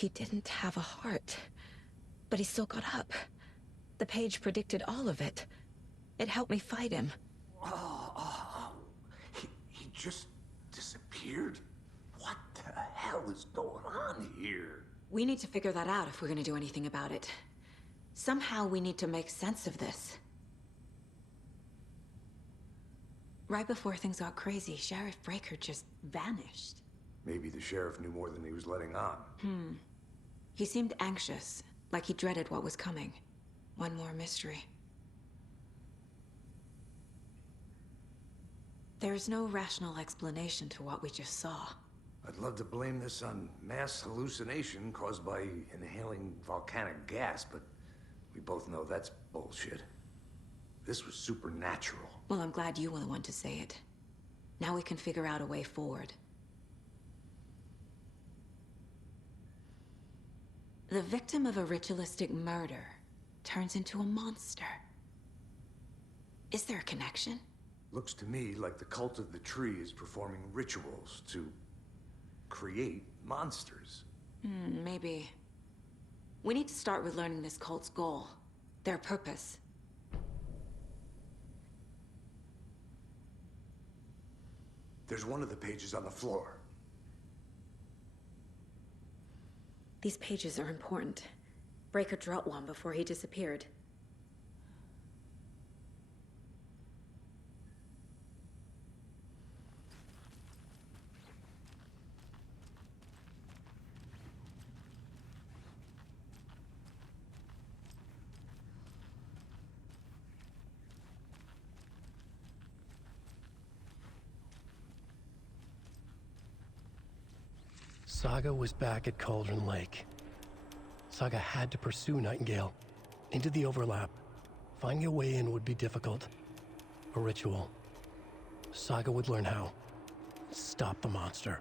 He didn't have a heart, but he still got up. The page predicted all of it. It helped me fight him. He just disappeared? What the hell is going on here? We need to figure that out if we're gonna do anything about it. Somehow we need to make sense of this. Right before things got crazy, Sheriff Breaker just vanished. Maybe the sheriff knew more than he was letting on. He seemed anxious, like he dreaded what was coming. One more mystery. There's no rational explanation to what we just saw. I'd love to blame this on mass hallucination caused by inhaling volcanic gas, but we both know that's bullshit. This was supernatural. Well, I'm glad you were the one to say it. Now we can figure out a way forward. The victim of a ritualistic murder turns into a monster. Is there a connection? Looks to me like the cult of the tree is performing rituals to create monsters. Maybe. We need to start with learning this cult's goal, their purpose. There's one of the pages on the floor. These pages are important. Breaker dropped one before he disappeared. Saga was back at Cauldron Lake. Saga had to pursue Nightingale into the overlap. Finding a way in would be difficult. A ritual. Saga would learn how. Stop the monster.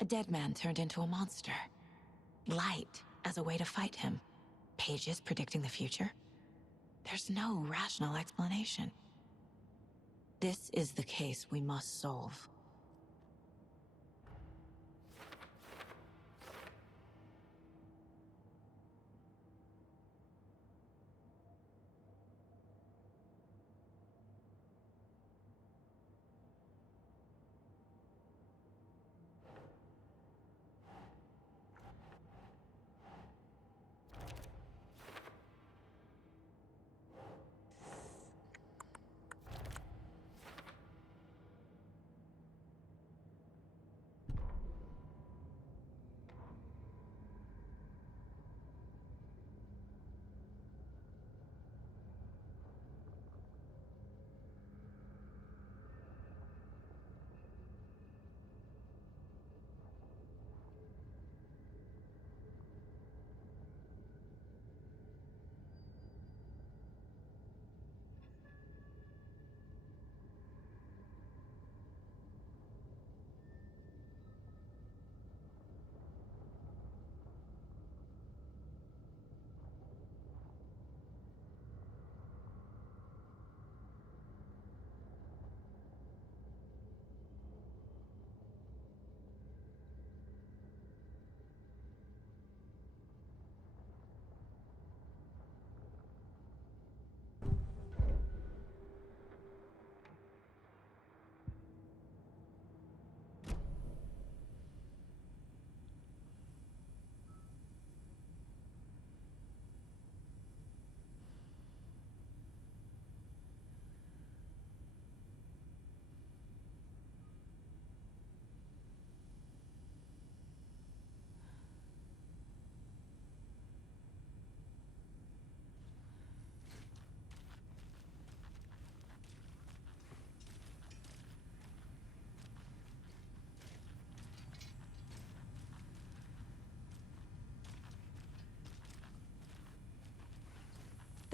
A dead man turned into a monster. Light as a way to fight him. Pages predicting the future. There's no rational explanation. This is the case we must solve.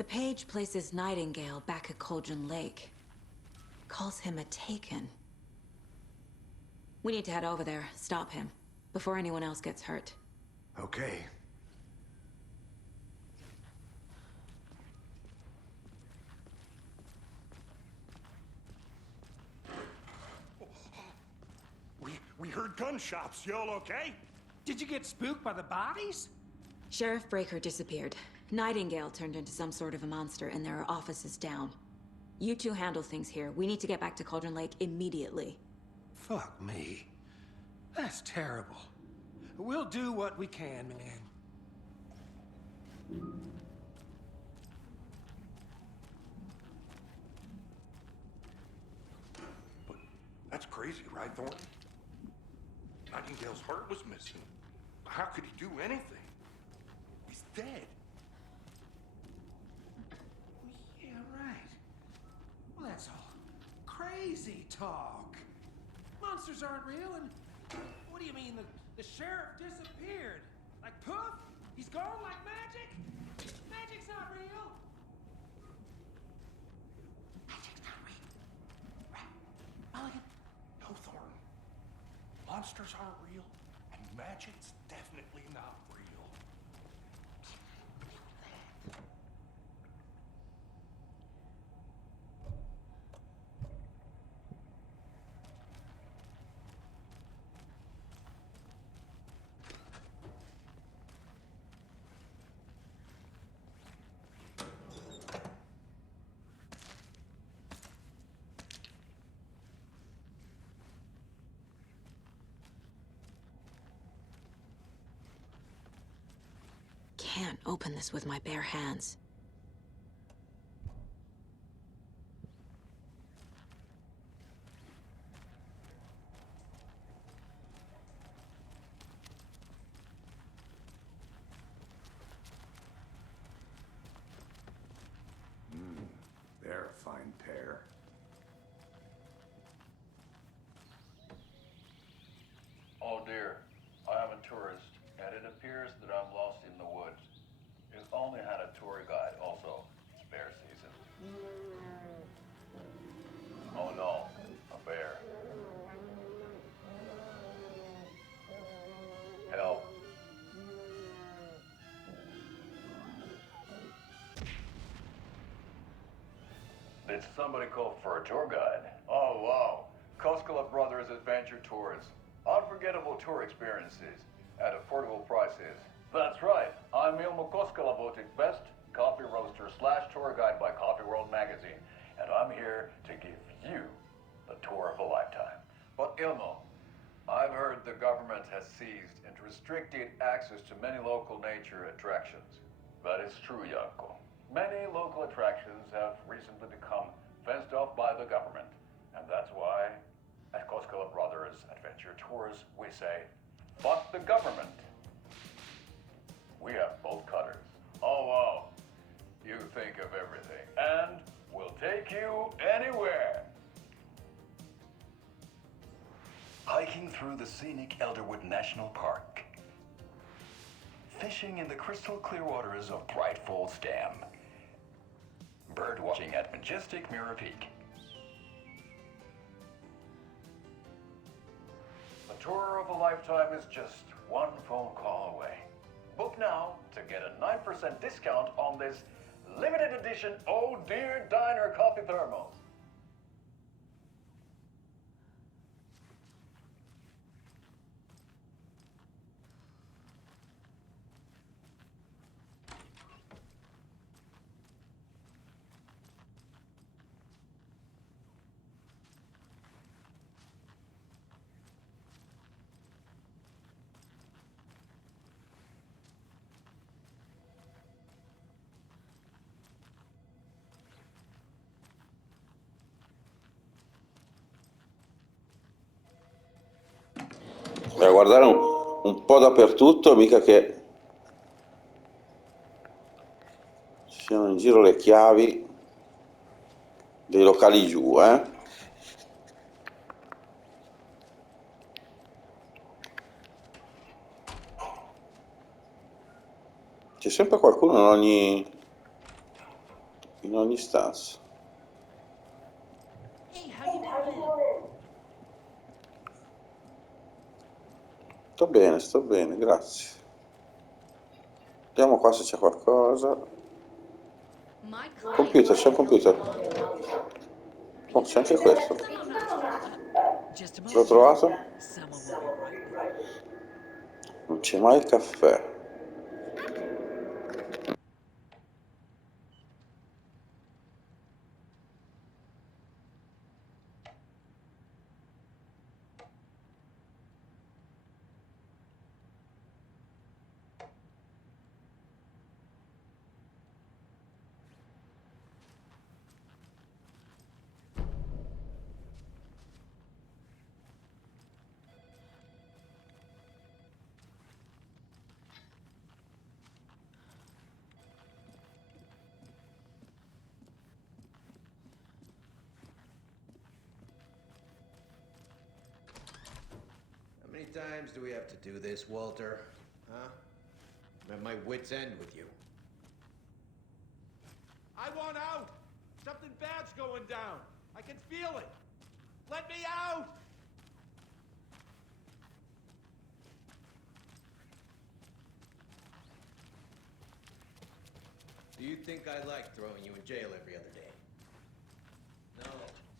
Page places Nightingale back at Cauldron Lake. Calls him a Taken. We need to head over there, stop him, before anyone else gets hurt. Okay. We heard gunshots. Y'all okay? Did you get spooked by the bodies? Sheriff Breaker disappeared. Nightingale turned into some sort of a monster, and there are offices down. You two handle things here. We need to get back to Cauldron Lake immediately. Fuck me. That's terrible. We'll do what we can, man. But that's crazy, right, Thornton? Nightingale's heart was missing. How could he do anything? He's dead. Yeah, right. Well, that's all crazy talk. Monsters aren't real, and what do you mean the sheriff disappeared? Like poof? He's gone like magic? Magic's not real. Magic's not real. Right? Mulligan? No, Thornton. Monsters aren't real, and magic's definitely not real. Can't open this with my bare hands. They're a fine pair. Oh dear, I am a tourist, and it appears that I'm lost in the woods. If only had a tour guide, also. It's bear season. Oh no, a bear. Help. Did somebody call for a tour guide? Oh wow, Koskela Brothers Adventure Tours. Unforgettable tour experiences at affordable prices. That's right, I'm Ilmo Koskela, voted best coffee roaster / tour guide by Coffee World magazine, and I'm here to give you the tour of a lifetime. But Ilmo, I've heard the government has seized and restricted access to many local nature attractions. That is true, Janko. Many local attractions have recently become fenced off by the government, and that's why at Koskela Brothers Adventure Tours, we say, fuck the government. We have bolt cutters. Oh wow, you think of everything, and we'll take you anywhere. Hiking through the scenic Elderwood National Park. Fishing in the crystal clear waters of Bright Falls Dam. Bird watching at majestic Mirror Peak. The tour of a lifetime is just one phone call away. Book now to get a 9% discount on this limited edition Oh Dear Diner coffee thermos. Per guardare un po' dappertutto, mica che siano in giro le chiavi dei locali giù, eh? C'è sempre qualcuno in ogni in ogni stanza. Hey, how you doing? Sto bene, grazie. Vediamo qua se c'è qualcosa. Computer, c'è un computer. Oh, c'è anche questo. L'ho trovato? Non c'è mai il caffè. How many times do we have to do this, Walter? Huh? I'm at my wit's end with you. I want out! Something bad's going down! I can feel it! Let me out! Do you think I like throwing you in jail every other day? No,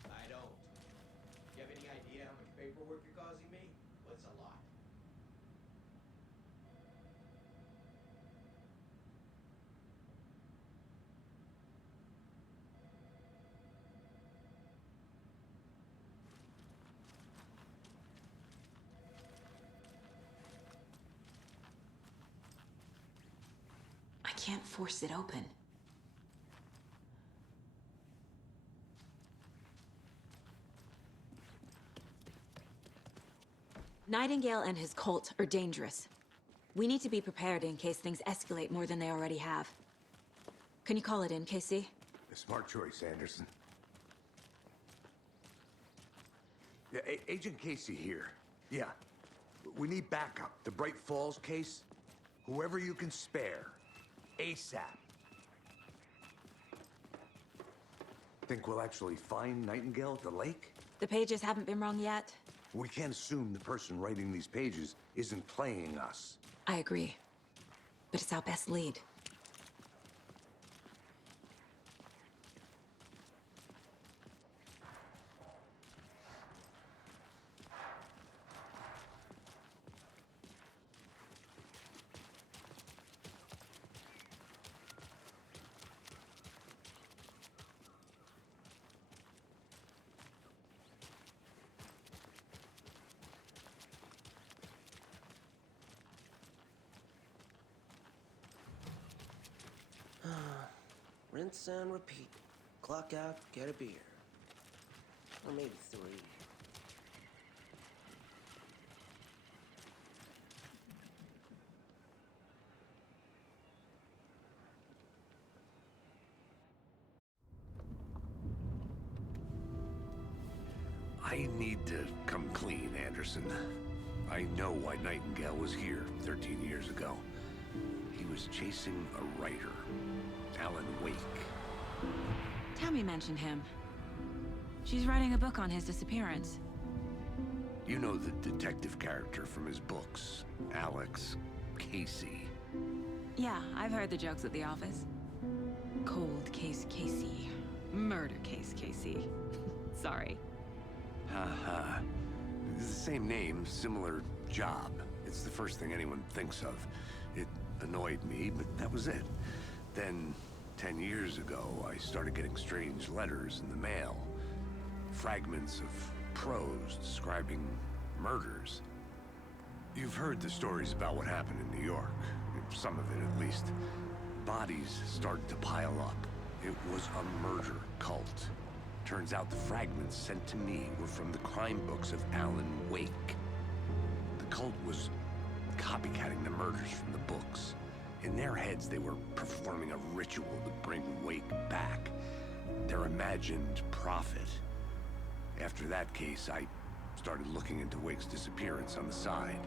I don't. You have any idea how much paperwork you're causing me? Well, it's a lot. I can't force it open. Nightingale and his cult are dangerous. We need to be prepared in case things escalate more than they already have. Can you call it in, Casey? A smart choice, Anderson. Yeah, Agent Casey here. Yeah. We need backup. The Bright Falls case? Whoever you can spare. ASAP. Think we'll actually find Nightingale at the lake? The pages haven't been wrong yet. We can't assume the person writing these pages isn't playing us. I agree. But it's our best lead. Rinse and repeat. Clock out, get a beer. Or maybe 3. I need to come clean, Anderson. I know why Nightingale was here 13 years ago. He was chasing a writer, Alan Wake. Tammy mentioned him. She's writing a book on his disappearance. You know the detective character from his books, Alex Casey. Yeah, I've heard the jokes at the office. Cold case Casey. Murder case Casey. Sorry. Ha. It's the same name, similar job. It's the first thing anyone thinks of. It annoyed me, but that was it. Then, 10 years ago, I started getting strange letters in the mail. Fragments of prose describing murders. You've heard the stories about what happened in New York. Some of it, at least. Bodies started to pile up. It was a murder cult. Turns out the fragments sent to me were from the crime books of Alan Wake. The cult was copycatting the murders from the books. In their heads, they were performing a ritual to bring Wake back. Their imagined prophet. After that case, I started looking into Wake's disappearance on the side.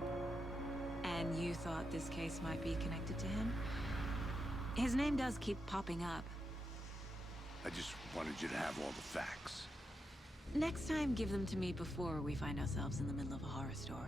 And you thought this case might be connected to him? His name does keep popping up. I just wanted you to have all the facts. Next time, give them to me before we find ourselves in the middle of a horror story.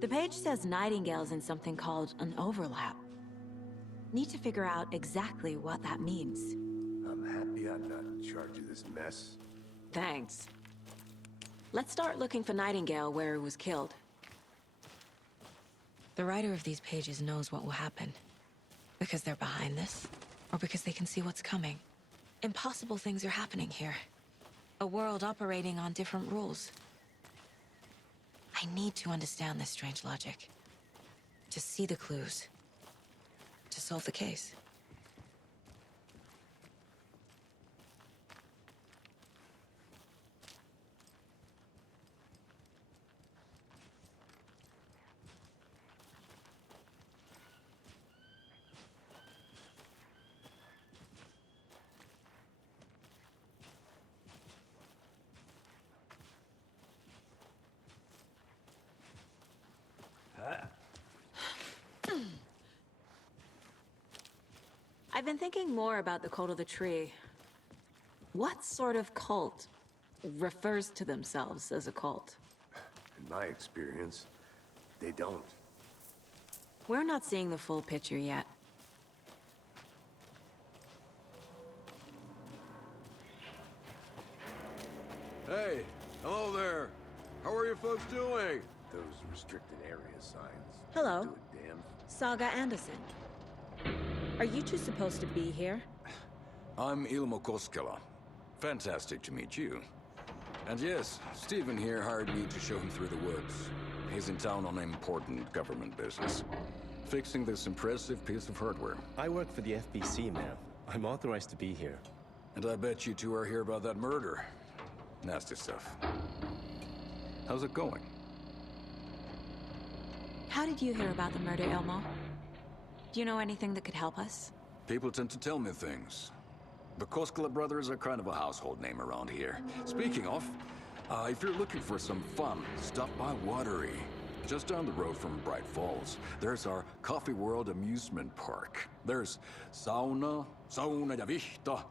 The page says Nightingale's in something called an overlap. Need to figure out exactly what that means. I'm happy I'm not in charge of this mess. Thanks. Let's start looking for Nightingale where he was killed. The writer of these pages knows what will happen. Because they're behind this, or because they can see what's coming. Impossible things are happening here. A world operating on different rules. I need to understand this strange logic. To see the clues. To solve the case. I've been thinking more about the cult of the tree. What sort of cult refers to themselves as a cult? In my experience, they don't. We're not seeing the full picture yet. Hey, hello there. How are you folks doing? Those restricted area signs. Hello. Do a damn. Saga Anderson. Are you two supposed to be here? I'm Ilmo Koskela. Fantastic to meet you. And yes, Stephen here hired me to show him through the woods. He's in town on important government business. Fixing this impressive piece of hardware. I work for the FBC, ma'am. I'm authorized to be here. And I bet you two are here about that murder. Nasty stuff. How's it going? How did you hear about the murder, Ilmo? Do you know anything that could help us? People tend to tell me things. The Koskela brothers are kind of a household name around here. Speaking of, if you're looking for some fun, stop by Watery. Just down the road from Bright Falls, there's our Coffee World amusement park. There's sauna ja vihta.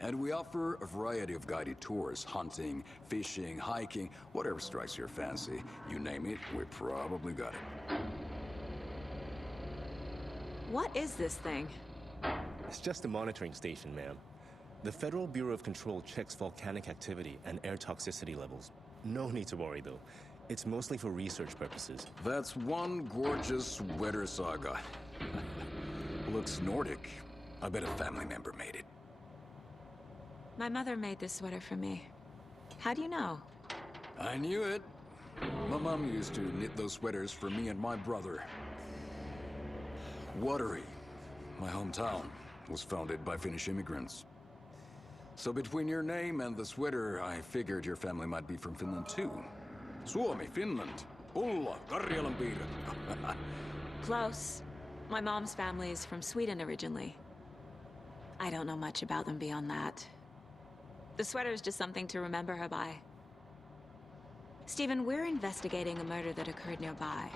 And we offer a variety of guided tours, hunting, fishing, hiking, whatever strikes your fancy. You name it, we probably got it. What is this thing? It's just a monitoring station, ma'am. The Federal Bureau of Control checks volcanic activity and air toxicity levels. No need to worry, though. It's mostly for research purposes. That's one gorgeous sweater, Saga. Looks Nordic. I bet a family member made it. My mother made this sweater for me. How do you know? I knew it. My mom used to knit those sweaters for me and my brother. Watery, my hometown, was founded by Finnish immigrants. So between your name and the sweater, I figured your family might be from Finland too. Suomi, Finland. Ulla, Karjalanpiirre. Close. My mom's family is from Sweden originally. I don't know much about them beyond that. The sweater is just something to remember her by. Stephen, we're investigating a murder that occurred nearby.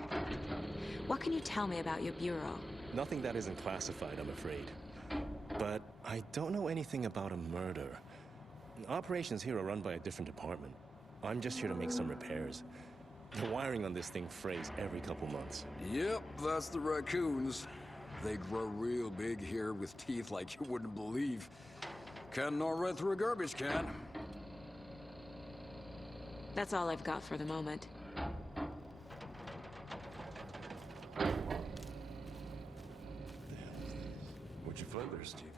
What can you tell me about your bureau? Nothing that isn't classified, I'm afraid. But I don't know anything about a murder. Operations here are run by a different department. I'm just here to make some repairs. The wiring on this thing frays every couple months. Yep, that's the raccoons. They grow real big here with teeth like you wouldn't believe. Can gnaw right through a garbage can. That's all I've got for the moment. What'd you find there, Stephen?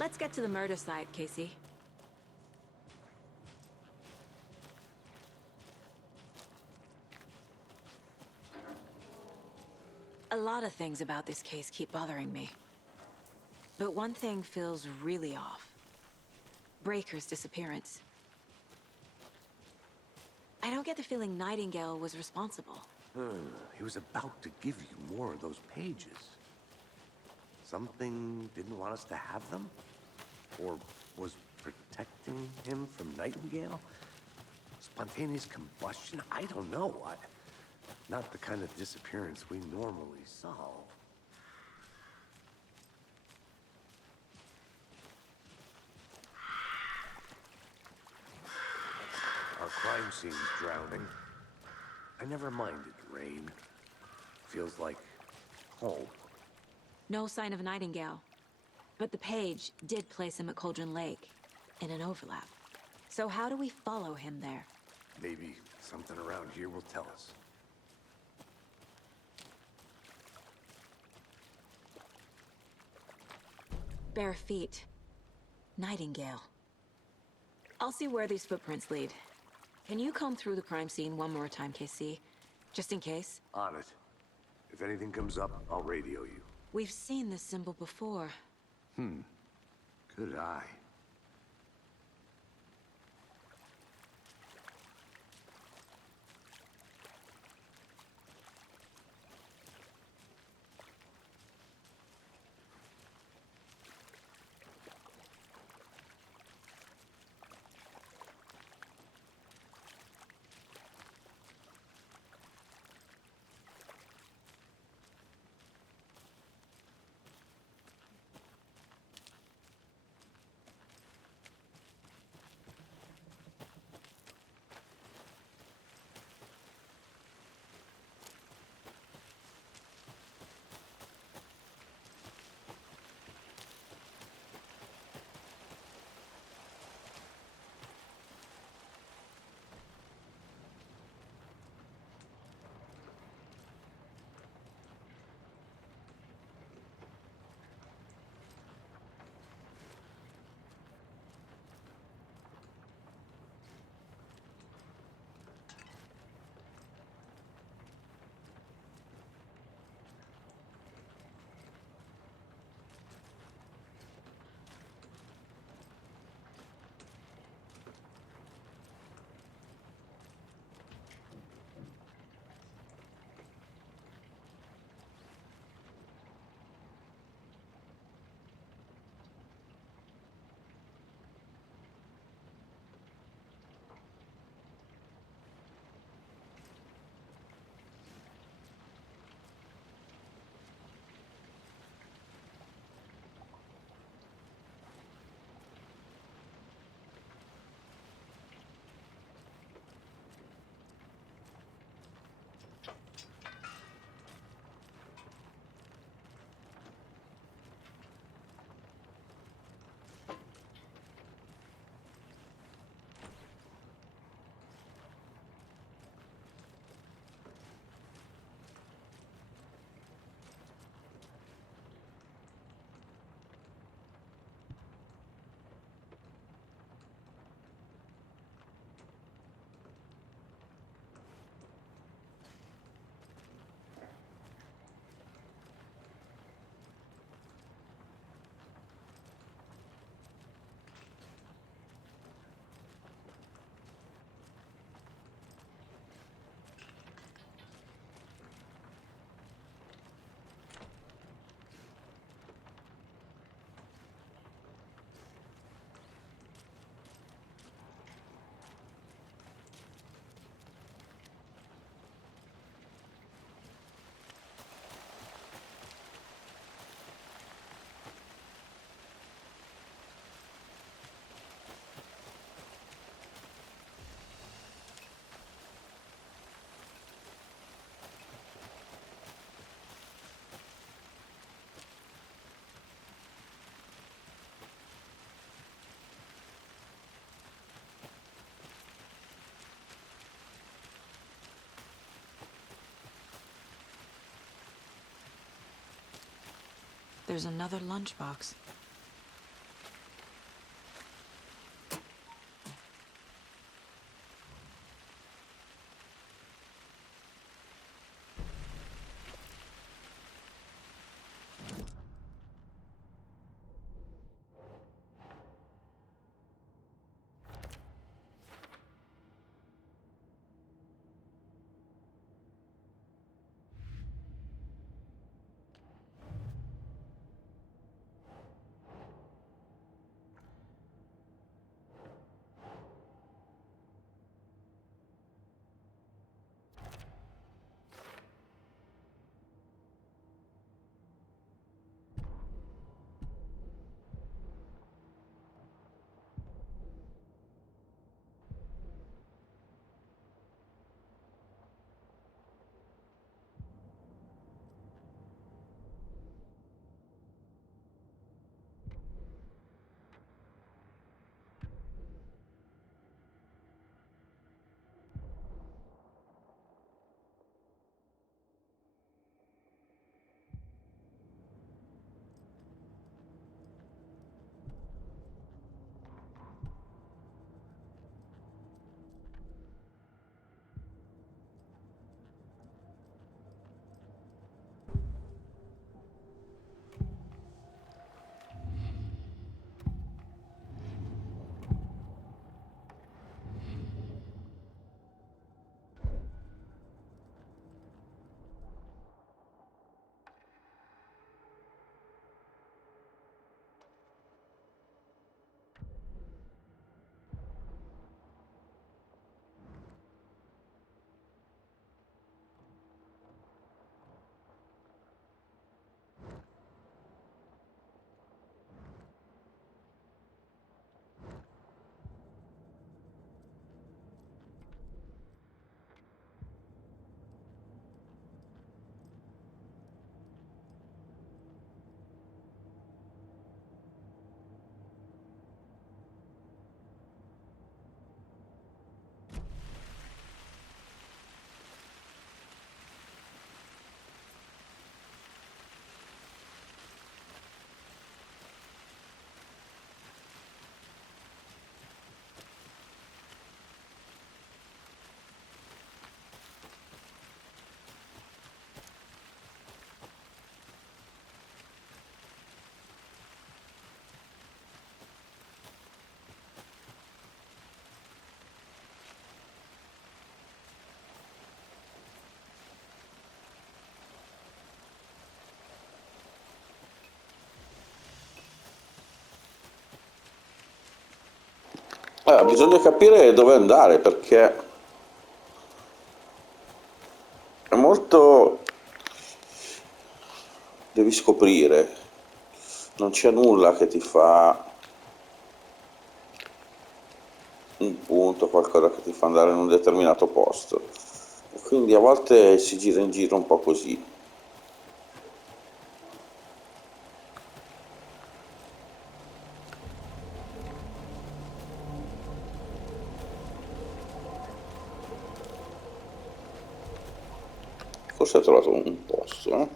Let's get to the murder site, Casey. A lot of things about this case keep bothering me. But one thing feels really off. Breaker's disappearance. I don't get the feeling Nightingale was responsible. He was about to give you more of those pages. Something didn't want us to have them? Or was protecting him from Nightingale? Spontaneous combustion? I don't know. Not the kind of disappearance we normally solve. Our crime scene's drowning. I never minded rain. Feels like home. No sign of Nightingale. But the page did place him at Cauldron Lake, in an overlap. So how do we follow him there? Maybe something around here will tell us. Bare feet. Nightingale. I'll see where these footprints lead. Can you comb through the crime scene one more time, KC? Just in case? On it. If anything comes up, I'll radio you. We've seen this symbol before. Good eye. There's another lunchbox. Bisogna capire dove andare, perché è molto... devi scoprire, non c'è nulla che ti fa un punto, qualcosa che ti fa andare in un determinato posto, e quindi a volte si gira in giro un po' così. Forse ho trovato un posto, eh?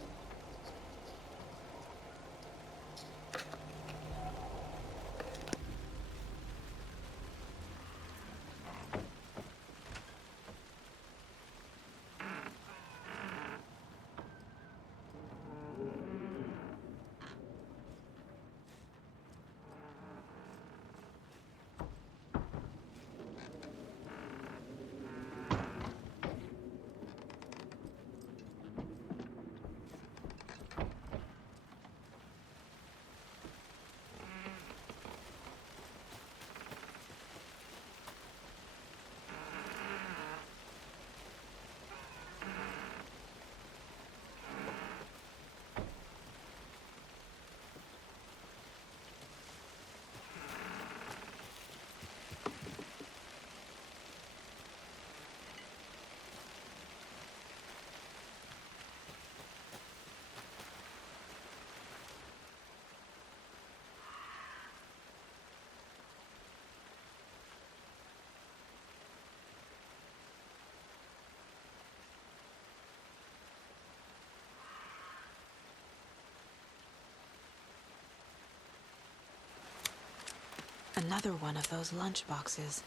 Another one of those lunch boxes.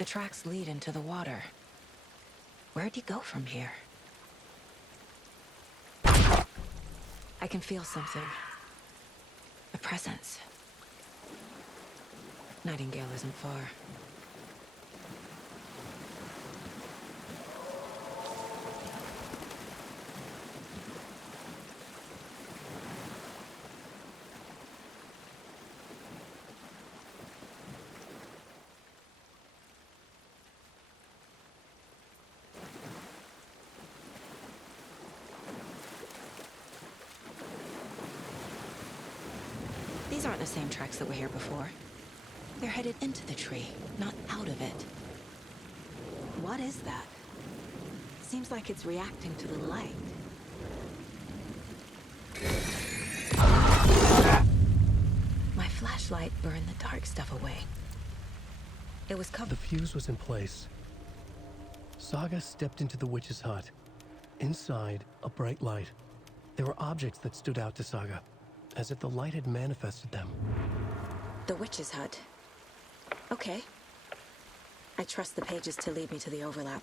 The tracks lead into the water. Where'd he go from here? I can feel something. A presence. Nightingale isn't far. These aren't the same tracks that were here before. They're headed into the tree, not out of it. What is that? Seems like it's reacting to the light. My flashlight burned the dark stuff away. It was covered. The fuse was in place. Saga stepped into the witch's hut. Inside, a bright light. There were objects that stood out to Saga, as if the light had manifested them. The witch's hut. Okay. I trust the pages to lead me to the overlap.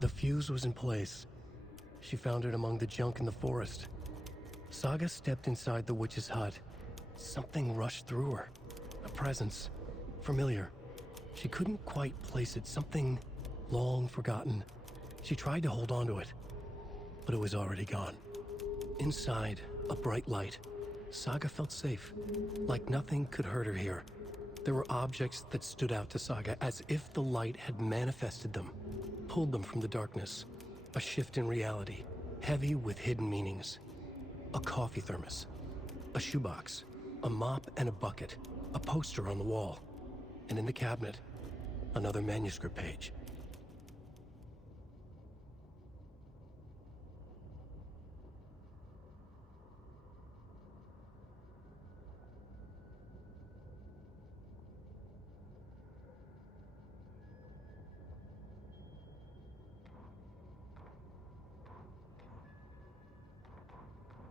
The fuse was in place. She found it among the junk in the forest. Saga stepped inside the witch's hut. Something rushed through her. A presence. Familiar. She couldn't quite place it. Something long forgotten. She tried to hold on to it, but it was already gone. Inside, a bright light. Saga felt safe, like nothing could hurt her here. There were objects that stood out to Saga as if the light had manifested them, pulled them from the darkness. A shift in reality, heavy with hidden meanings. A coffee thermos, a shoebox, a mop and a bucket, a poster on the wall, and in the cabinet, another manuscript page.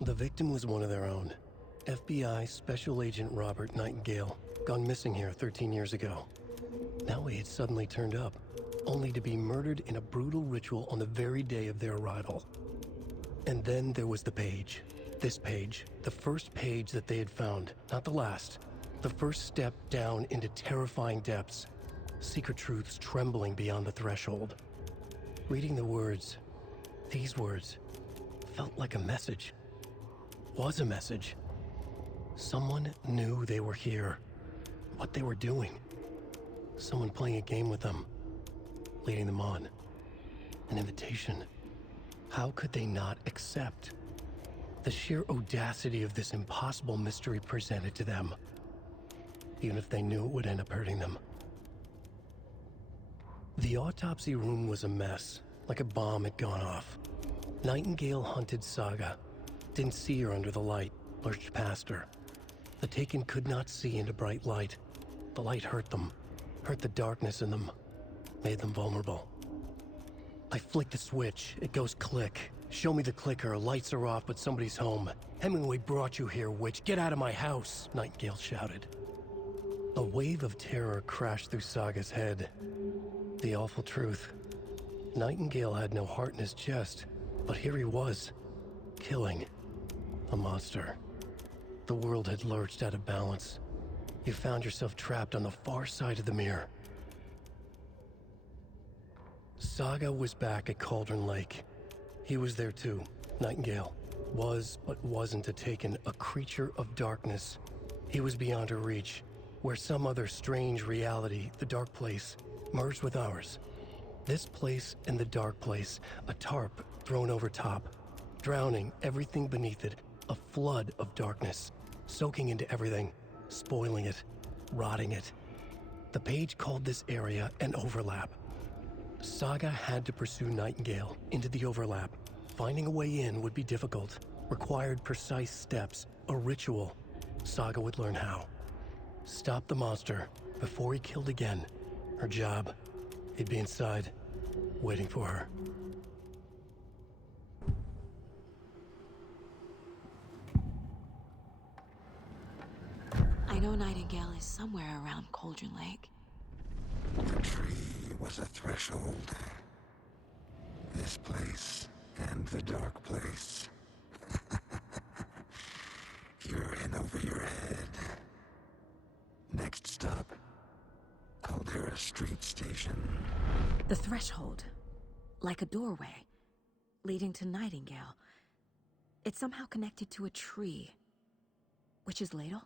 The victim was one of their own. FBI Special Agent Robert Nightingale, gone missing here 13 years ago. Now he had suddenly turned up, only to be murdered in a brutal ritual on the very day of their arrival. And then there was the page. This page, the first page that they had found, not the last. The first step down into terrifying depths. Secret truths trembling beyond the threshold. Reading the words, these words, felt like a message. Was a message. Someone knew they were here, what they were doing. Someone playing a game with them, leading them on. An invitation. How could they not accept? The sheer audacity of this impossible mystery presented to them, even if they knew it would end up hurting them. The autopsy room was a mess, like a bomb had gone off. Nightingale hunted Saga. Didn't see her under the light, lurched past her. The Taken could not see into bright light. The light hurt them, hurt the darkness in them, made them vulnerable. I flick the switch, it goes click. Show me the clicker, lights are off, but somebody's home. Hemingway brought you here, witch. Get out of my house, Nightingale shouted. A wave of terror crashed through Saga's head. The awful truth. Nightingale had no heart in his chest, but here he was, killing. A monster. The world had lurched out of balance. You found yourself trapped on the far side of the mirror. Saga was back at Cauldron Lake. He was there too, Nightingale. Was, but wasn't a Taken, a creature of darkness. He was beyond her reach, where some other strange reality, the dark place, merged with ours. This place and the dark place, a tarp thrown over top, drowning everything beneath it, a flood of darkness, soaking into everything, spoiling it, rotting it. The page called this area an overlap. Saga had to pursue Nightingale into the overlap. Finding a way in would be difficult, required precise steps, a ritual. Saga would learn how. Stop the monster before he killed again. Her job. He'd be inside, waiting for her. I know Nightingale is somewhere around Cauldron Lake. The tree was a threshold. This place and the dark place. You're in over your head. Next stop, Caldera Street Station. The threshold. Like a doorway. Leading to Nightingale. It's somehow connected to a tree. Witch's ladle?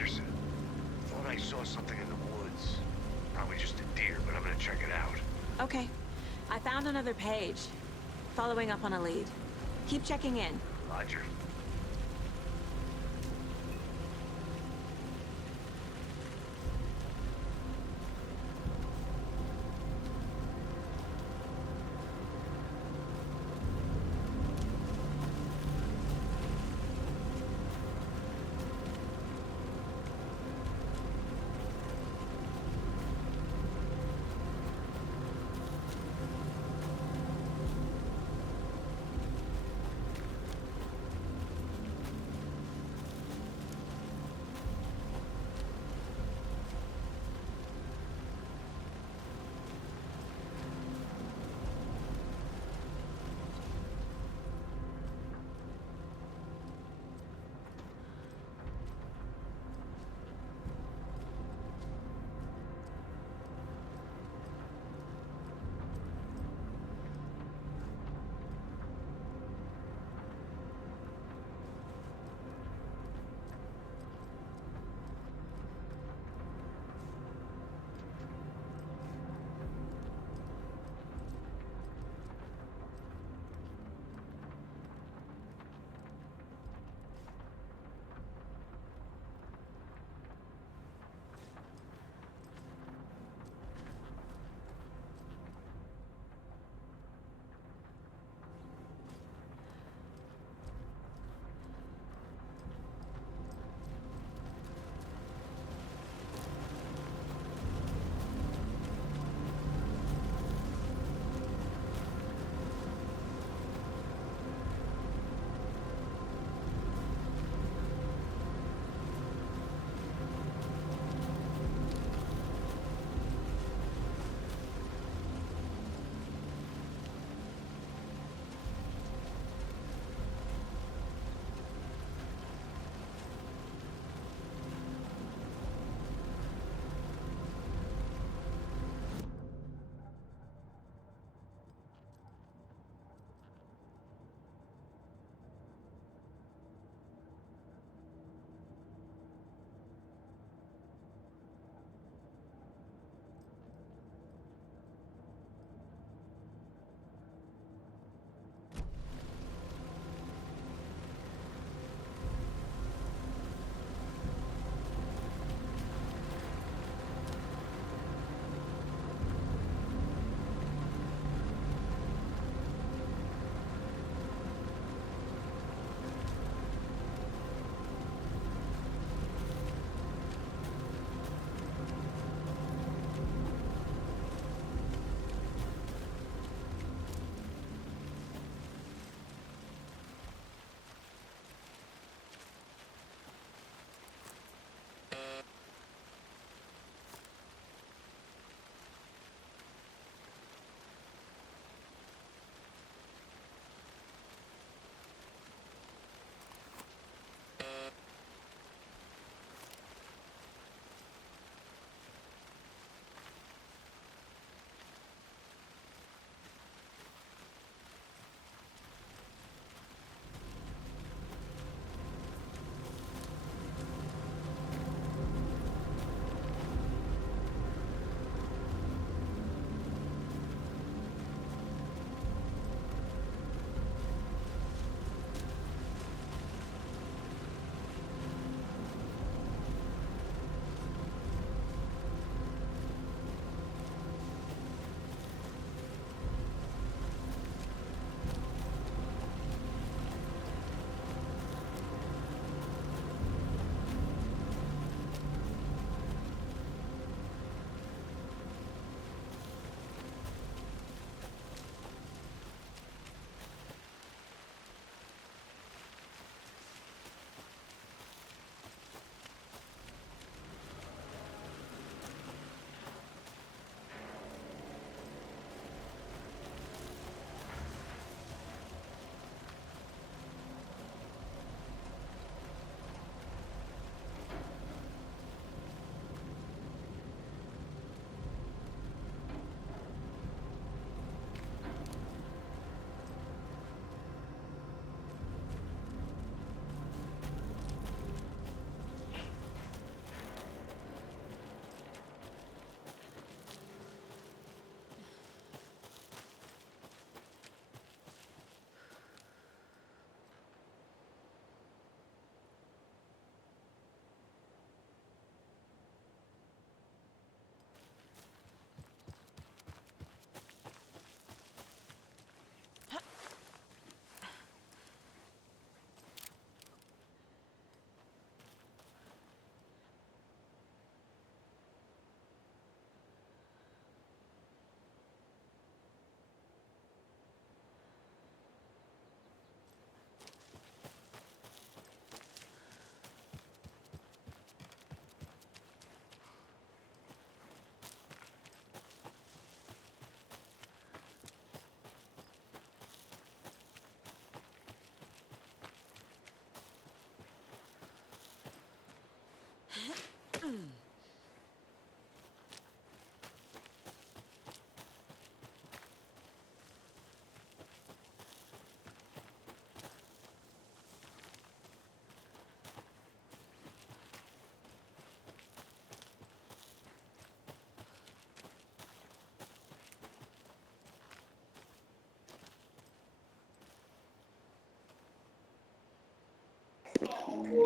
Anderson. Thought I saw something in the woods. Probably just a deer, but I'm gonna check it out. Okay. I found another page. Following up on a lead. Keep checking in. Roger.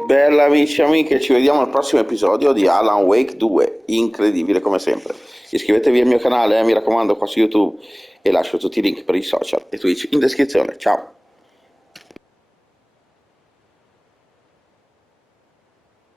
Bella amici e amiche, ci vediamo al prossimo episodio di Alan Wake 2, incredibile come sempre. Iscrivetevi al mio canale, mi raccomando, qua su YouTube, e lascio tutti i link per i social e Twitch in descrizione. Ciao!